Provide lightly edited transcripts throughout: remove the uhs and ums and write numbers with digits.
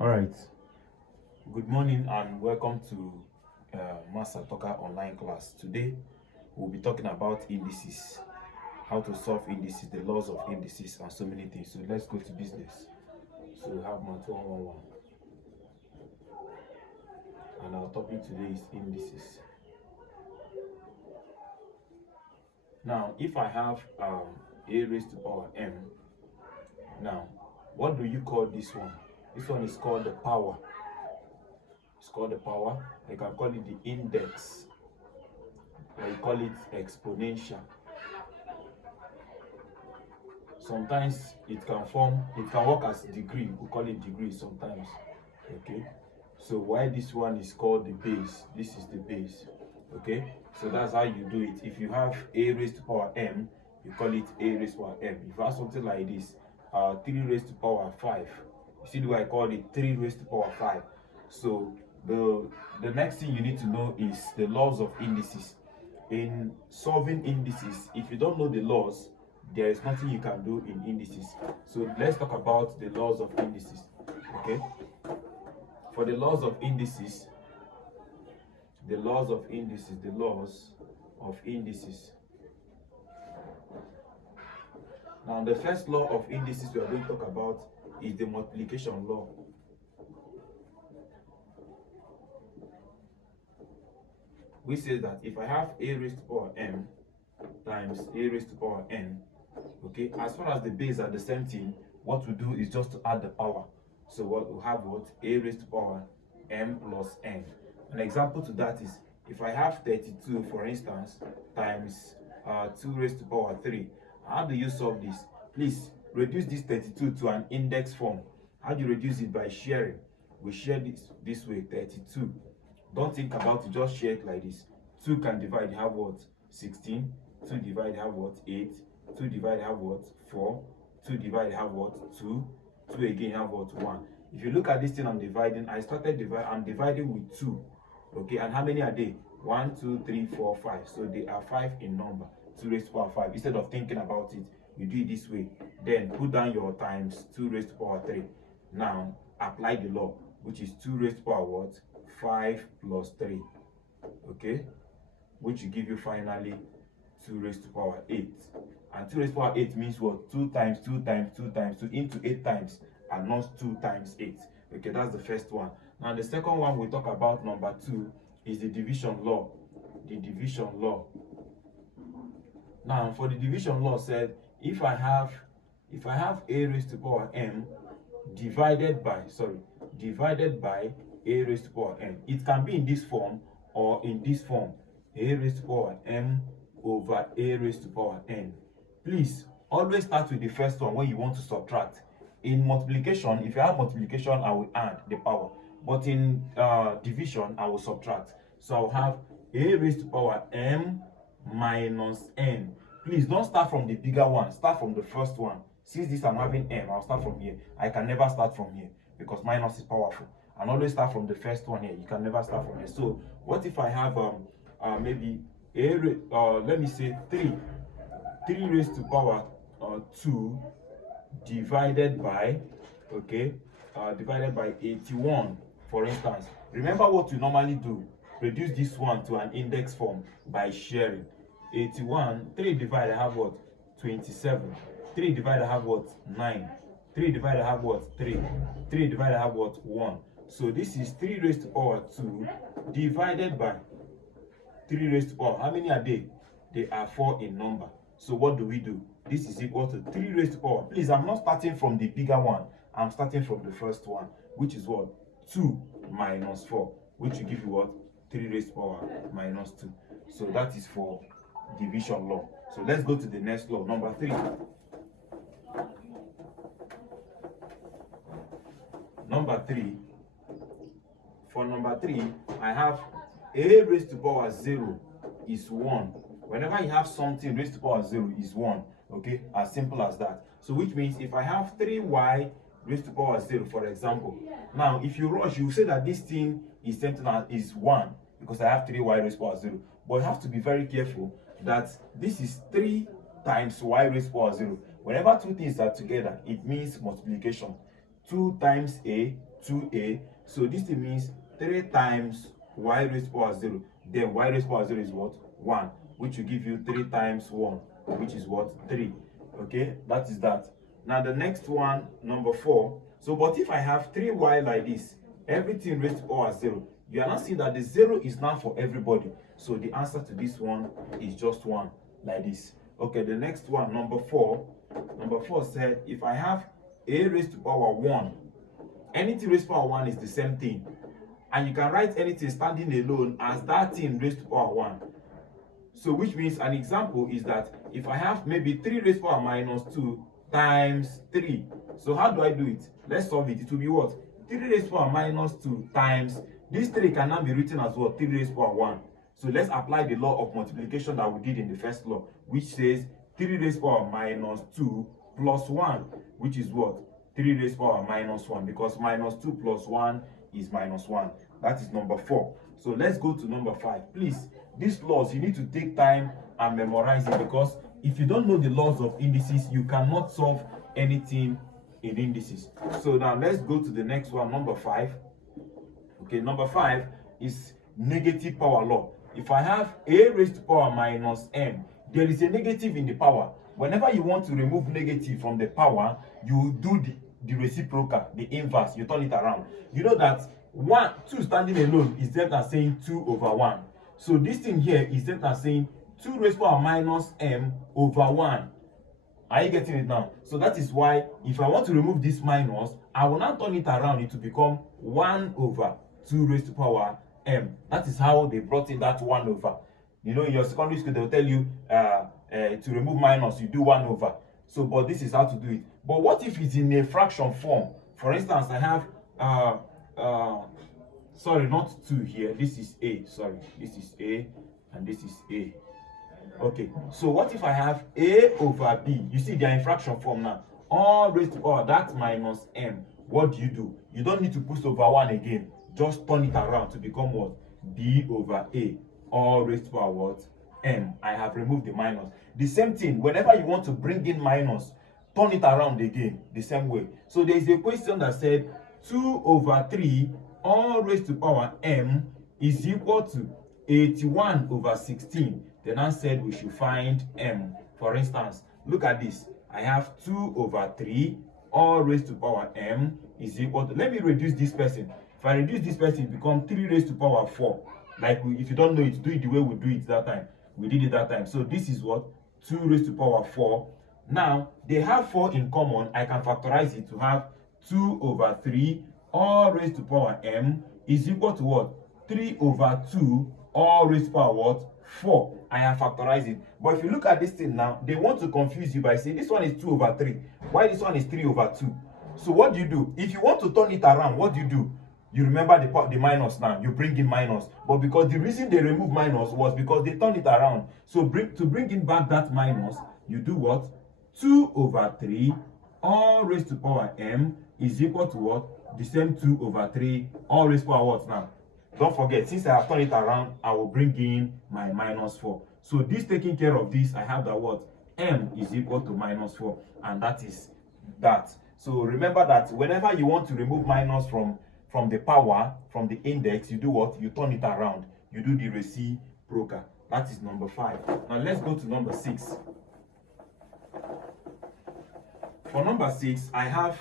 All right. Good morning and welcome to Master Talker online class. Today we'll be talking about indices, how to solve indices, the laws of indices, and so many things. So let's go to business. So we have math 111, and our topic today is indices. Now, if I have a raised to the power m, now what do you call this one? This one is called the power. It's called the power. You can call it the index, or you call it exponential. Sometimes it can work as degree. We call it degree sometimes. Okay. So why this one is called the base? This is the base. Okay. So that's how you do it. If you have a raised to power m, you call it a raised to power m. If you have something like this, 3 raised to power 5. You see the way I call it 3 raised to power 5. So the next thing you need to know is the laws of indices. In solving indices, if you don't know the laws, there is nothing you can do in indices. So let's talk about the laws of indices. Okay, for the laws of indices, now the first law of indices we are going to talk about is the multiplication law. Which says that if I have a raised to power m times a raised to power n, okay, as far as the base are the same thing, what we do is just to add the power. So what we have, what a raised to power m plus n. An example to that is if I have 32, for instance, times 2 raised to power 3. How do you solve this? Please reduce this 32 to an index form. How do you reduce it? By sharing. We share this way, 32. Don't think about it, just share it like this. 2 can divide, have what? 16. 2 divide, have what? 8. 2 divide, have what? 4. 2 divide, have what? 2. 2 again, have what? 1. If you look at this thing I'm dividing, I'm dividing with 2. Okay, and how many are they? 1, 2, 3, 4, 5. So they are 5 in number. 2 raised to power 5. Instead of thinking about it, you do it this way. Then put down your times 2 raised to power 3. Now apply the law, which is 2 raised to power what? 5 plus 3. Okay, which will give you finally 2 raised to power 8. And 2 raised to power 8 means what? 2 times 2 times 2 times 2 into 8 times, and not 2 times 8. Okay, that's the first one. Now the second one we talk about, number 2, is the division law. The division law. Now for the division law said, if I have a raised to power m divided by a raised to power n, it can be in this form or in this form, a raised to power m over a raised to power n. Please always start with the first one when you want to subtract. In multiplication, if you have multiplication, I will add the power, but in division, I will subtract. So I'll have a raised to power m minus n. Please don't start from the bigger one, start from the first one. Since this I'm having m, I'll start from here. I can never start from here because minus is powerful. And always start from the first one here. You can never start from here. So what if I have maybe let me say 3 raised to power 2 divided by, okay, divided by 81, for instance. Remember what you normally do: reduce this one to an index form by sharing. 81, 3 divided, I have what? 27. 3 divided, I have what? 9. 3 divided, I have what? 3. 3 divided, I have what? 1. So this is 3 raised to power 2 divided by 3 raised to power. How many are they? They are 4 in number. So what do we do? This is equal to 3 raised to power. Please, I'm not starting from the bigger one. I'm starting from the first one, which is what? 2 minus 4, which will give you what? 3 raised to power minus 2. So that is for division law. So let's go to the next law, number 3. Number 3. For number 3, I have a raised to power 0 is 1. Whenever you have something raised to power 0 is 1. Okay, as simple as that. So which means if I have 3y raised to power 0, for example, now if you rush, you say that this thing is something that is 1 because I have 3y raised to power 0. But you have to be very careful that this is 3 times y raised to power 0. Whenever two things are together, it means multiplication. 2 times a, 2a. So this thing means 3 times y raised to power 0. Then y raised to power 0 is what? 1, which will give you 3 times 1, which is what? 3. Okay, that is that. Now the next one, number 4. So, but if I have 3y like this, everything raised to power 0, you are not seeing that the 0 is now for everybody. So the answer to this one is just 1, like this. Okay, the next one, number 4. Number 4 said, if I have a raised to power 1, anything raised to power 1 is the same thing. And you can write anything standing alone as that thing raised to power 1. So which means an example is that if I have maybe 3 raised to power minus 2 times 3. So how do I do it? Let's solve it. It will be what? 3 raised to power minus 2 times, this 3 can now be written as what? 3 raised to power 1. So let's apply the law of multiplication that we did in the first law, which says 3 raised to power minus 2 plus 1, which is what? 3 raised to power minus 1, because minus 2 plus 1 is minus 1. That is number 4. So let's go to number 5. Please, these laws, you need to take time and memorize it, because if you don't know the laws of indices, you cannot solve anything in indices. So now let's go to the next one, number 5. Okay, number 5 is negative power law. If I have a raised to power minus m, there is a negative in the power. Whenever you want to remove negative from the power, you do the reciprocal, the inverse, you turn it around. You know that 2 standing alone is different than saying 2 over 1. So this thing here is different than saying 2 raised to power minus m over 1. Are you getting it now? So that is why if I want to remove this minus, I will now turn it around, it will become 1 over 2 raised to power m. That is how they brought in that 1 over. You know, in your secondary school, they will tell you to remove minus, you do 1 over. So, but this is how to do it. But what if it's in a fraction form? For instance, I have, sorry, not 2 here. This is a, sorry. This is a, and this is a. Okay, so what if I have a over b? You see, they are in fraction form now. All raised to power, that minus m. What do? You don't need to put over 1 again. Just turn it around to become what? B over a. All raised to power what? M. I have removed the minus. The same thing, whenever you want to bring in minus, turn it around again, the same way. So there is a question that said 2 over 3 all raised to power m is equal to 81 over 16. Then I said we should find m. For instance, look at this. I have 2 over 3 all raised to power m is equal to, let me reduce this person. If I reduce this person, it becomes 3 raised to power 4. Like if you don't know it, do it the way we do it that time. We did it that time. So this is what? 2 raised to power 4. Now, they have 4 in common. I can factorize it to have 2 over 3 all raised to power m is equal to what? 3 over 2 all raised to power what? 4. I have factorized it. But if you look at this thing now, they want to confuse you by saying this one is 2 over 3. Why this one is 3 over 2? So what do? If you want to turn it around, what do? You remember the minus now. You bring in minus. But because the reason they remove minus was because they turned it around. So to bring in back that minus, you do what? 2 over 3 all raised to power m is equal to what? The same 2 over 3 all raised to power what now? Don't forget, since I have turned it around, I will bring in my minus 4. So this taking care of this, I have that what? M is equal to minus 4. And that is that. So remember that whenever you want to remove minus from the power, from the index, you do what? You turn it around. You do the reciprocal. That is number 5. Now let's go to number 6. For number 6, I have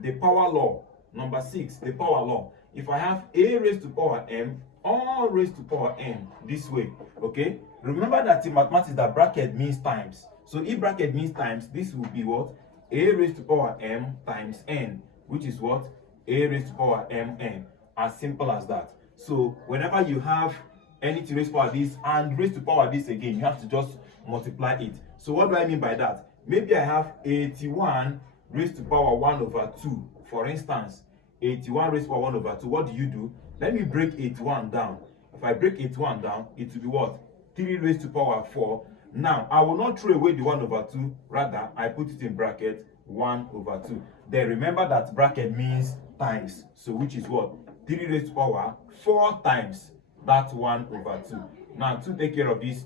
the power law. Number 6, the power law. If I have a raised to power m, all raised to power n, this way, okay? Remember that in mathematics, that bracket means times. So if bracket means times, this will be what? A raised to power m times n, which is what? A raised to power mn. As simple as that. So whenever you have anything raised to power this and raised to power this again, you have to just multiply it. So what do I mean by that? Maybe I have 81 raised to power 1 over 2. For instance, 81 raised to power 1 over 2. What do? Let me break 81 down. If I break 81 down, it will be what? 3 raised to power 4. Now, I will not throw away the 1 over 2. Rather, I put it in bracket 1 over 2. Then remember that bracket means times. So which is what? 3 raised to power 4 times that 1 over 2. Now, to take care of this,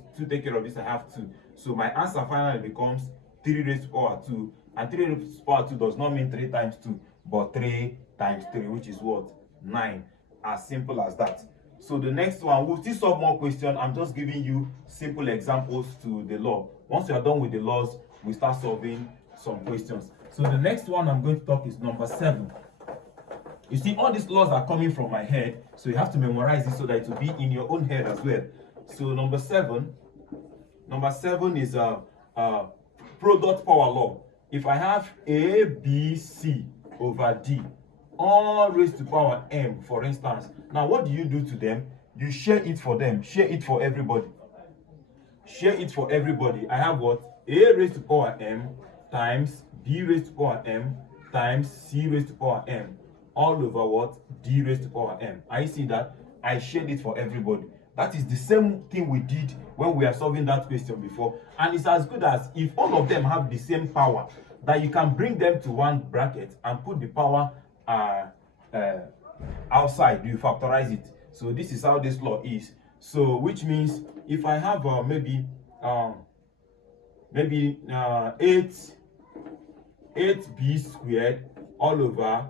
I have 2. So my answer finally becomes 3 raised to power 2. And 3 raised to power 2 does not mean 3 times 2. but 3 times 3, which is what? 9. As simple as that. So the next one, we'll still solve more questions. I'm just giving you simple examples to the law. Once you are done with the laws, we start solving some questions. So the next one I'm going to talk is number 7. You see, all these laws are coming from my head, so you have to memorize it so that it will be in your own head as well. So number 7 is a product power law. If I have A, B, C over D, all raised to power m, for instance, now what do you do to them? You share it for them, share it for everybody. Share it for everybody. I have what? A raised to power m times B raised to power m times C raised to power m, all over what? D raised to power m. I see that I shared it for everybody. That is the same thing we did when we are solving that question before. And it's as good as if all of them have the same power, that you can bring them to one bracket and put the power outside. You factorize it. So this is how this law is. So which means if I have maybe 8b squared all over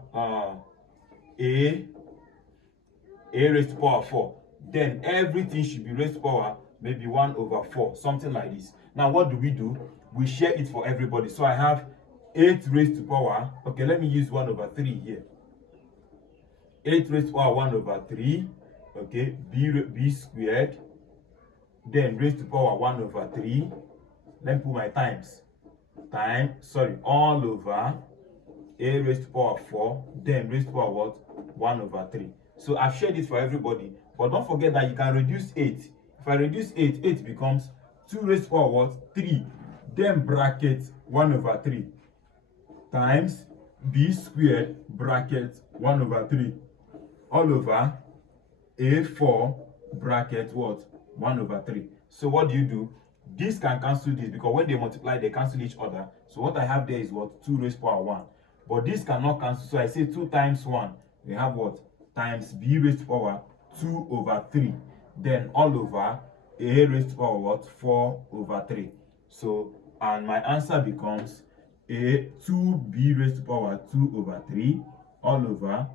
a raised to power 4, then everything should be raised to power maybe 1 over 4, something like this. Now what do? We share it for everybody. So I have 8 raised to power, okay, let me use 1 over 3 here. 8 raised to power 1 over 3, okay, b squared, then raised to power 1 over 3. Let me put my times. All over a raised to power 4, then raised to power what? 1 over 3. So I've shared it for everybody. But don't forget that you can reduce 8. If I reduce 8, 8 becomes 2 raised to power what? 3. Then bracket 1 over 3 times b squared bracket 1 over 3 all over a4 bracket what? 1 over 3. So what do? This can cancel this, because when they multiply, they cancel each other. So what I have there is what? 2 raised to power 1. But this cannot cancel, so I say 2 times 1. We have what? Times b raised to power 2 over 3. Then all over a raised to power what? 4 over 3. So, and my answer becomes 2b raised to power 2 over 3 all over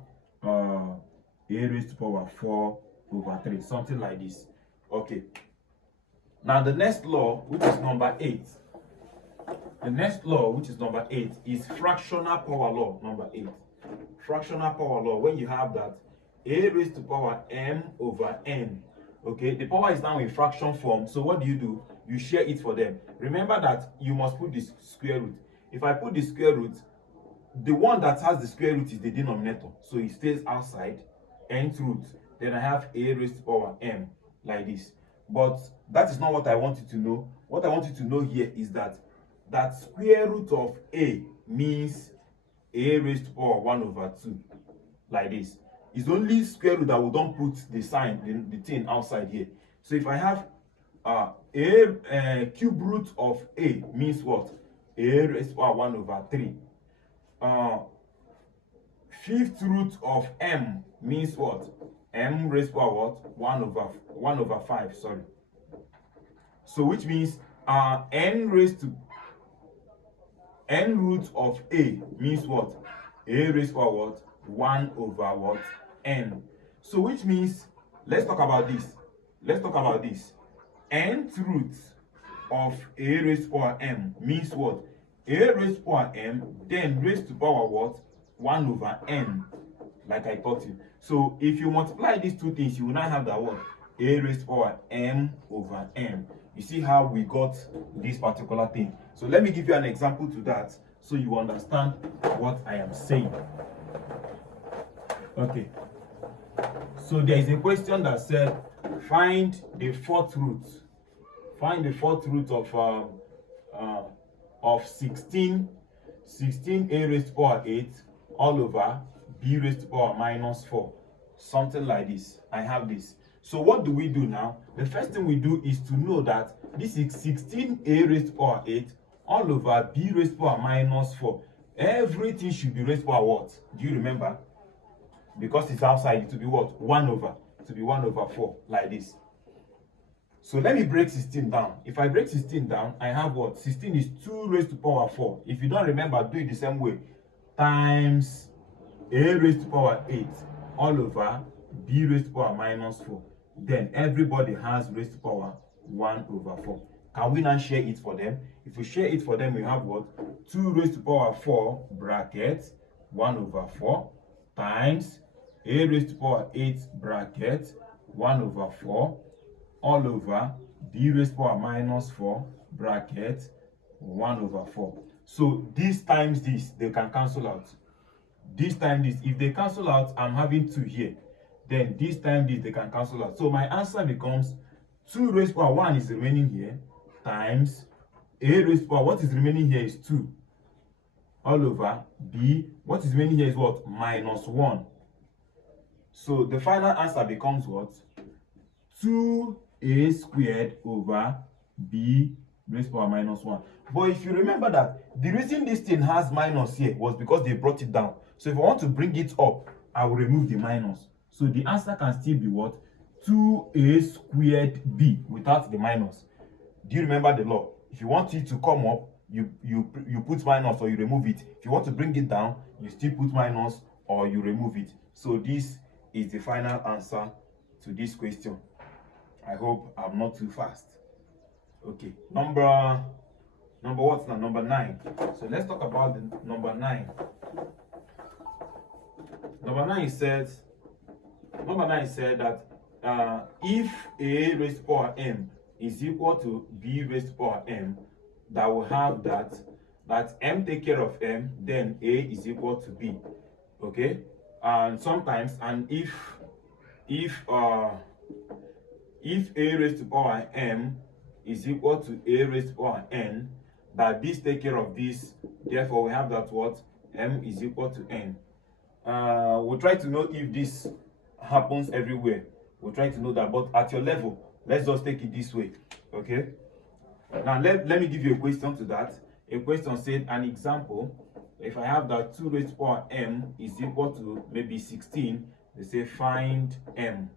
a raised to power 4 over 3. Something like this. Okay. Now the next law, which is number 8. The next law, which is number 8, is fractional power law, number 8. Fractional power law, when you have that a raised to power m over n. Okay, the power is now in fraction form. So what do? You share it for them. Remember that you must put the square root. If I put the square root, the one that has the square root is the denominator. So it stays outside, nth root. Then I have a raised to power m, like this. But that is not what I want you to know. What I want you to know here is that square root of a means a raised to power 1 over 2, like this. It's only square root that we don't put the sign, the thing outside here. So if I have a cube root of a means what? A raised to power 1 over 3. Fifth root of m means what? M raised to power what? 1 over 5, sorry. So which means n root of a means what? A raised to power what? 1 over what? N. So which means, let's talk about this. Nth root of a raised to power m means what? A raised to power m, then raised to power what? 1 over n, like I taught you. So if you multiply these two things, you will now have that what? A raised to power m over n. You see how we got this particular thing. So let me give you an example to that, so you understand what I am saying. Okay. So there is a question that said, find the fourth root. Find the fourth root of 16 a raised to power 8 all over b raised to power minus 4. Something like this. I have this. So what do we do now? The first thing we do is to know that this is 16a raised to power 8 all over b raised to power minus 4. Everything should be raised to power what? Do you remember? Because it's outside, it will be what? 1 over. It will be 1 over 4, like this. So let me break 16 down. If I break 16 down, I have what? 16 is 2 raised to power 4. If you don't remember, do it the same way. Times a raised to power 8 all over b raised to power minus 4. Then everybody has raised to power 1 over 4. Can we now share it for them? If we share it for them, we have what? 2 raised to power 4 bracket 1 over 4 times a raised to power 8 bracket 1 over 4 all over b raised to power minus 4 bracket 1 over 4. So this times this, they can cancel out. This time this, if they cancel out, I'm having 2 here. Then this time this, they can cancel out. So my answer becomes 2 raised to power 1 is remaining here times a raised to power, what is remaining here is 2 all over b, what is remaining here is what? Minus 1. So the final answer becomes what? 2a squared over b raised to power minus 1. But if you remember that the reason this thing has minus here was because they brought it down. So if I want to bring it up, I will remove the minus. So the answer can still be what? 2a squared b without the minus. Do you remember the law? If you want it to come up, you put minus or you remove it. If you want to bring it down, you still put minus or you remove it. So this is the final answer to this question. I hope I'm not too fast. Okay, number what's now? Number 9. So let's talk about the number 9. Number 9 says that if a raised to power m is equal to b raised to power m, that will have that m take care of m, then a is equal to b. Okay, and sometimes, and if a raised to power m is equal to a raised to power n, that this take care of this, therefore we have that what? M is equal to n. We'll try to know if this happens everywhere. We'll try to know that, but at your level, let's just take it this way. Okay, now let me give you a question to that. A question said, an example, if I have that 2 raised to power m is equal to maybe 16, they say find m.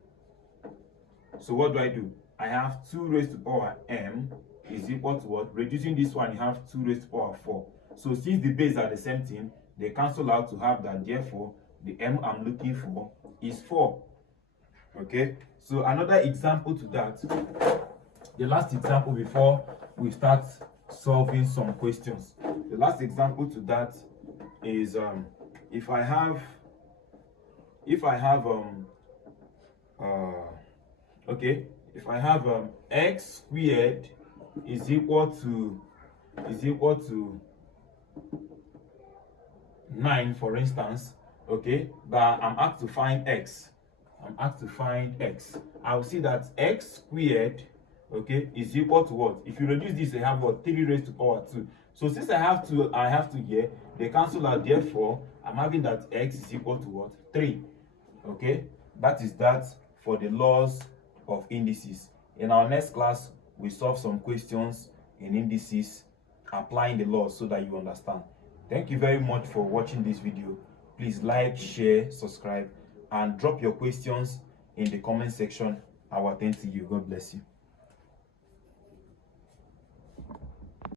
So what do? I have 2 raised to power m is equal to what? Reducing this one, you have 2 raised to power 4. So since the base are the same thing, they cancel out to have that. Therefore, the m I'm looking for is 4. Okay, so another example to that, the last example before we start solving some questions. The last example to that is if I have x squared is equal to 9, for instance, okay, but I'm asked to find x. I will see that x squared, okay, is equal to what? If you reduce this, I have what? 3 raised to power 2. So since I have to here, they cancel out. Therefore, I'm having that x is equal to what? 3. Okay, that is that for the laws of indices. In our next class, we solve some questions in indices, applying the laws so that you understand. Thank you very much for watching this video. Please like, share, subscribe, and drop your questions in the comment section. I will attend to you. God bless you.